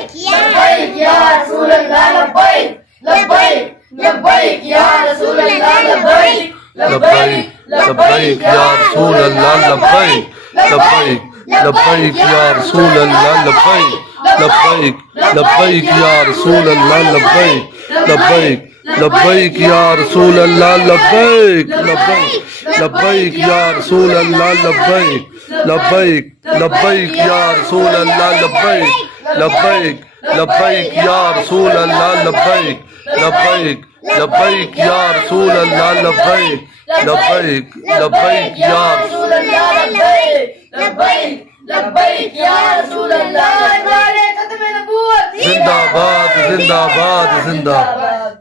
لبیک یا رسول اللہ لبیک لبیک لبیک یا رسول اللہ لبیک لبیک لبیک یا رسول اللہ لبیک لبیک لبیک یا رسول اللہ لبیک لبیک لبیک یا رسول اللہ لبیک لبیک لبیک یا رسول اللہ لبیک لبیک لبیک یا رسول اللہ لبیک لبیک لبیک یا رسول اللہ لبیک لبیک لبیک یا رسول اللہ لبیک لبیک لبیک یا رسول اللہ لبیک لبیک لبیک یا رسول اللہ لبیک لبیک لبیک یا رسول اللہ نعرہ ختم نبوت زندہ باد زندہ باد زندہ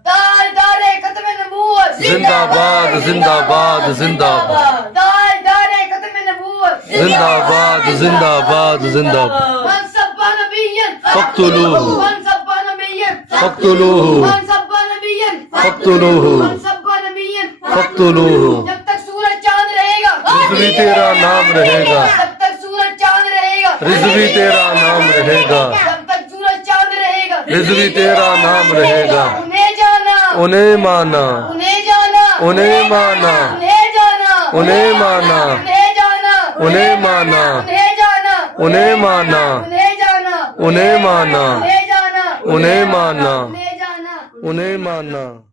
تاجدار ختم نبوت زندہ باد زندہ باد زندہ باد تاجدار ختم نبوت زندہ باد زندہ باد زندہ باد من سب نبیا فاقتلوه من سب نبیا فاقتلوه من سب نبیا فاقتلوه من سب نبیا فاقتلوه جب تک سورج چاند رہے گا رضوی تیرا نام رہے گا جب تک سورج چاند رہے گا رضوی تیرا نام رہے گا جب تک سورج چاند رہے گا رضوی تیرا نام رہے گا انہیں جانا انہیں مانا انہیں جانا انہیں مانا انہیں جانا انہیں مانا انہیں جانا انہیں مانا انہیں جانا انہیں مانا انہیں جانا انہیں مانا انہیں جانا انہیں مانا انہیں جانا انہیں مانا